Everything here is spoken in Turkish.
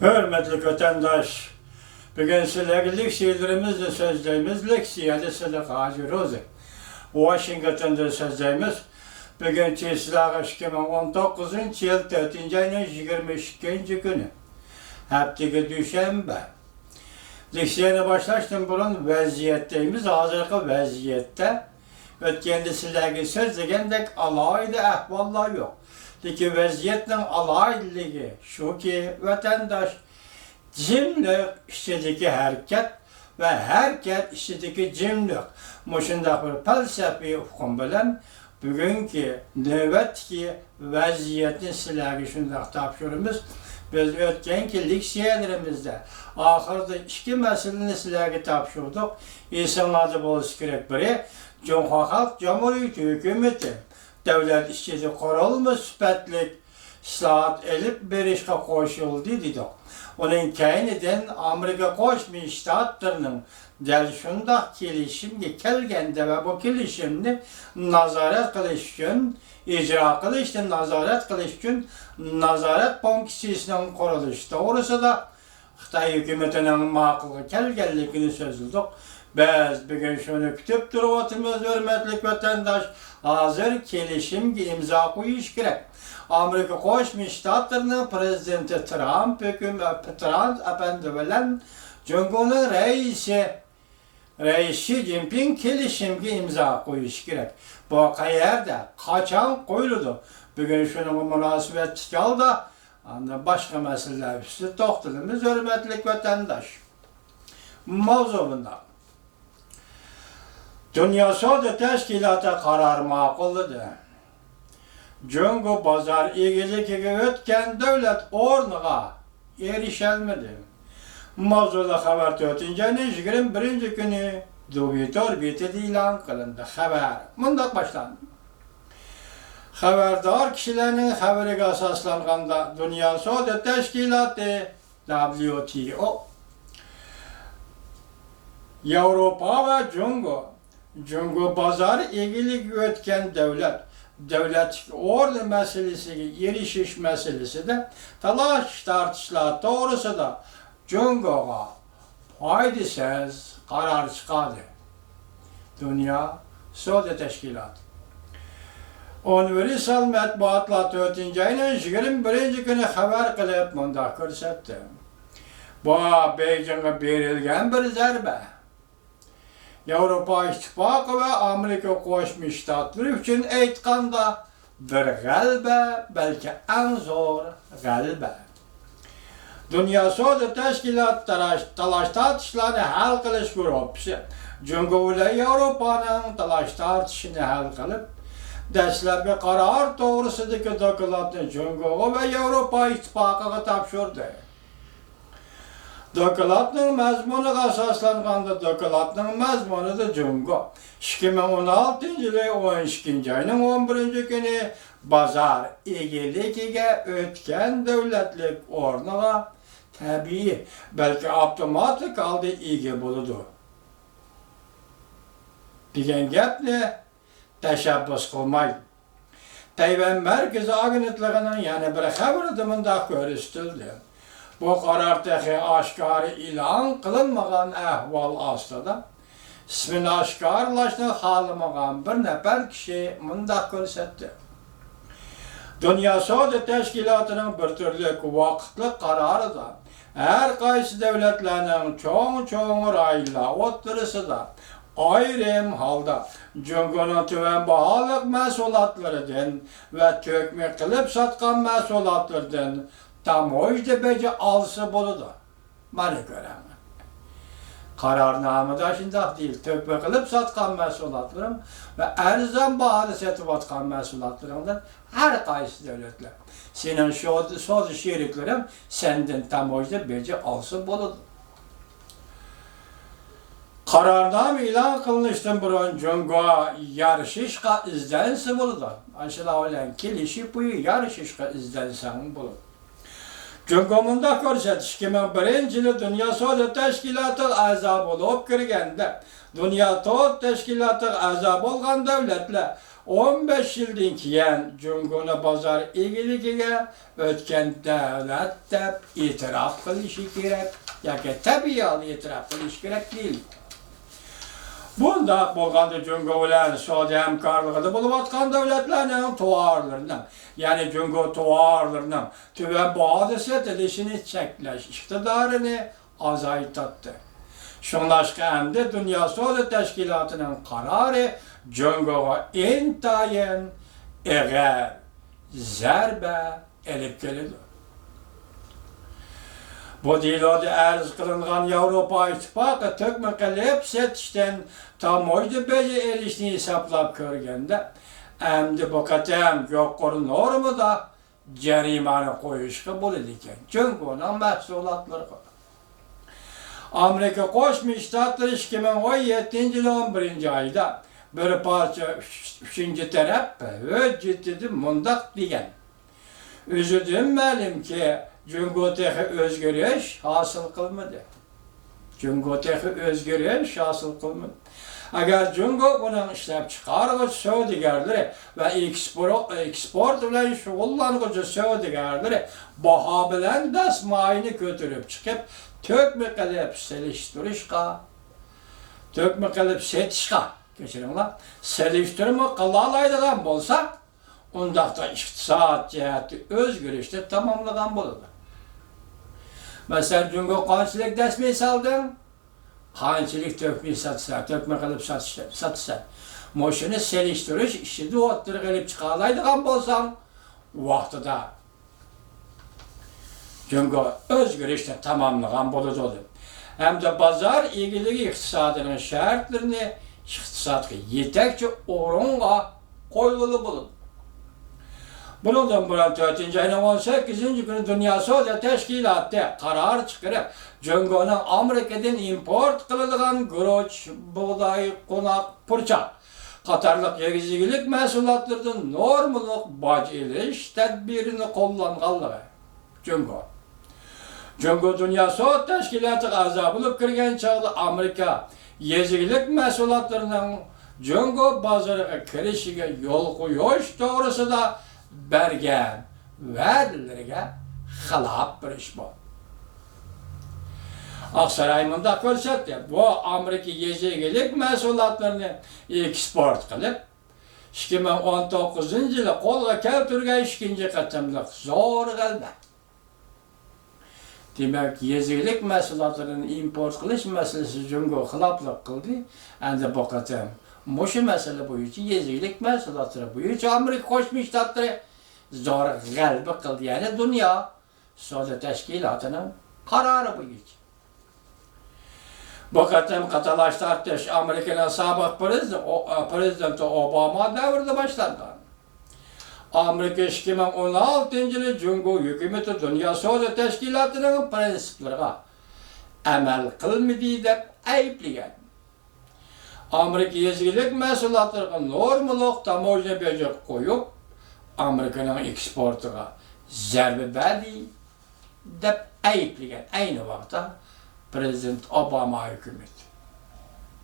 Hürmetli vatandaş, bugün sizlerle leksiyalarımızda sözlerimiz leksiyada sizlerle hazır olacak. Washington'da sözlerimiz bugün sizlerle 2019 yıl 4. ayının 22. günü. Haftaga düşenbe. Leksiyana başlaştım burun vaziyetteyimiz, hazırlıklı vaziyette. Ötkende sizlerle söz degendek alaydı ahvallar yok. Peki vaziyetin alaylılığı şu ki vatandaş cimlik işteki hareket ve hareket işteki cimlik. Muşunda bir felsefi ufkum bilen bugünkü nöbetki vaziyetin sizlerle şunda tapşırımız. Biz ötkenki leksiyelerimizde ahırda iki meseleni sizlerle tapşırdık. İnsanlarda bolası gerek biri, Cumhuriyet Halk Cumhuriyeti Hükümeti devlet işçisi kurulmuş süpetlik saat elip berişke koşuldu dedik. Onun kayninden Amerika Koşmuş Ştatlarının del şunda kelişimge kelgende ve bu kelişimni nazaret kılış için, icra kılış için, nazaret kılış için nazaret komitesinin kuruluşu. Doğrusu da Xitay hükümetinin makul kelgenlikini sözüldük. Biz bugün şunu kütüp duruvatımız hürmetli vatandaş hazır kelişimge imza koyuş gerek. Amerika Koşmuş Ştatlarının prezidenti Trump efendi bilen Cumhur'un reisi Xi Jinping kelişimge imza koyuş gerek. Bu kayerde kaçan koyuldu. Bugün şunun münasebet çaldı. Başka meseleler üstü toxtalımız hürmetli vatandaş. Mavzubunda. Dünya Savdo Teşkilatı karar makulludur. Cungu pazar ilgili ötken devlet ornuğa erişelmedi. Mavzuda haber 4. ayının 21. günü Dubitor bitidi ilan kılındı. Haber. Bundan başlandı. Haberdar kişilerin haberiga asaslanğanda Dünya Savdo Teşkilatı WTO Avrupa ve Cungu pazar ilgili ötken devlet ordu meselesi, erişiş meselesi de talaş tartışlar doğrusu da Cungu'ya faydasız karar çıkardı. Dünya Savdo Teşkilatı. Universal Matbuatla 4. ayının 21. günü haber kılıp bunda görsetti. Bu Beijing'e verilgen bir zerbe. Avrupa İttifakı ve Amerika Koşmuş Ştatları için aytkanda bir galbe, belki en zor galbe. Dünya Savdo Teşkilatı talaş tartışlarını hal kılış grupsi. Cumhur ile Avrupa'nın talaş tartışını hal kılıp dastlabki karar doğrusidagi dokladni Cumhur ve Avrupa İttifakı'na tapşırdı. Dokladning mazmuniga asoslanganda dokladning mazmuni da Cumhur. 2016 yılı 12. ayının 11. günü pazar egiligiga ötken devletlik ornuga tabii belki avtomatik aldı ega buludu. Degan gapni tashabbus qilmaydi. Tayvan Merkezi Agentligining yana bir xabarida mundaq ko'rsatildi. Bu karar tehi aşkarı ilan kılınmagan ahval aslında ismini aşkarlaşını halamagan bir nefer kişi mundaq ko'rsatdi. Dünya Savdo Teşkilatı'nın bir türlük vaqtli kararı da her qaysı devletlerinin çoğun rayla oturusida ayrım halda Cumhur'un tüven bahalık mesulatlarından ve tökme kılıp satkan mesulatlarından tamoyda bece alsa boludu. Bana göre. Kararnamada şindak değil. Tökme kılıp satkan mesulatlarım ve erzan bahalı setip atkan mesulatlarından her qaysı devletler. Senin sözü şeriklerim senden tamoyda bece alsa boludu. Kararname ilan kılınıştan burun Cumhur'a yarışışka izlensi buludu. Aşıla olan kilişi bu yarışışka izlensen buludu. Cumhur'da ko'rsatish 2001 yılı Dünya Savdo Teşkilatı azab olup kirganda Dünya Savdo Teşkilatı azab olgan devletler 15 yıldan keyin Cumhuriyet bozor egiligiga o'tgan davlat deb e'tirof qilishi kerak yoki tabiiy e'tirof qilish kerak değil. Bunda bo'lganda Cumhur bilan iqtisodiy hamkorligida bo'layotgan davlatlarning tovarlarining, ya'ni Cumhur tovarlarining tuban bahoda sotilishini cheklash iqtidorini azaytdi. Shunlashqa hamda Dunyo savdo tashkilotining qarori Cumhurga intayin ig'ir zarba elib keldi. Bu deyiladi arz qilingan Yevropa İttifaqı tökme qilib setishdan tamoyda beji erishni hisoblab ko'rganda, endi bu qatam yuqori normada jarimani qo'yishga bo'ladi ekan. Cumhurning mahsulotlariga. Amerika Qo'shma Shtatlar 2017 yil 11 oyda bir parcha 3. taraf o'z jiddida mundaq degan. O'zidan ma'lumki, Cumhuriyet'e özgürlüğü hasıl kılmadı. Cumhuriyet'e özgürlüğü hasıl kılmadı. Eğer Cumhuriyet bunun işlep çıkargıç söğüdigarları ve eksport ile şuğullanıcı söğüdigarları baha bilen dasmayını götürüp çıkıp tökme kılıp seliştirişka, tökme kılıp setişka, geçirin lan, seliştirme kılalaydıgan bolsa, ondaqda iqtisad cihati özgürlükte tamamlagan boladı. Mesela Cumhur qanchalik dasmay saldın, qanchalik tökmey satsa, tökme qilib satsa, moshini selishtirish ishida o'ttirib qilib chiqalaydigan bo'lsang, vaqtida Cumhur özgürlükte tamamlagan bo'ladi. Hamda bozor egiligi iqtisodining shartlarini iqtisodga yetakchi o'ringa qo'yilib bo'ladi. Bundan bulan 4. ayın 18. günü Dünya Savdo Teşkilatı karar çıkarıp Cumhur'un Amerika'dan import kılınan guruç, buğday, konak, pırça qatarlıq yegizigilik mahsulotlardan normalık bac elish tedbirini kullanğanlığı. Cumhur Dünya Savdo Teşkilatı a'zo bo'lib kirgan chog'da Amerika yegizigilik mahsulotlarının Cumhur bozoriga kirishiga yo'l qo'yish to'g'risida bergen va'dalariga xilof bir ish bor. Aqsaray bunda ko'rsatdi. Bu Amerika yezigilik mahsulotlarini eksport qilib, 2019 yili qo'lga keltirgan ikkinchi qatamliq zo'r g'alaba. Demak, yezigilik mahsulotlarini import qilish masalasi Cumhur xiloflik qildi. Endi bu qatam Moşu mesele bo'yicha yezigilik mahsulotlari bo'yicha Amerika Qo'shma Shtatlari zo'r g'alaba qildi, ya'ni Dunyo savdo tashkilotining qarori bo'yicha. Bu qatam qatalashtirish Amerikaning sobiq prezidenti Obama davrida boshlangan. Amerika 2016 yili Cumhur hukumati Dunyo savdo tashkilotining prinsiplariga amal qilmadi deb ayblagan. Amerika yezigilik mahsulotlarga normalık tamoyna beji qo'yib, Amerikaning eksportiga zarba berdi deb ayblagan. Ayni vaqtda Prezident Obama hukumati.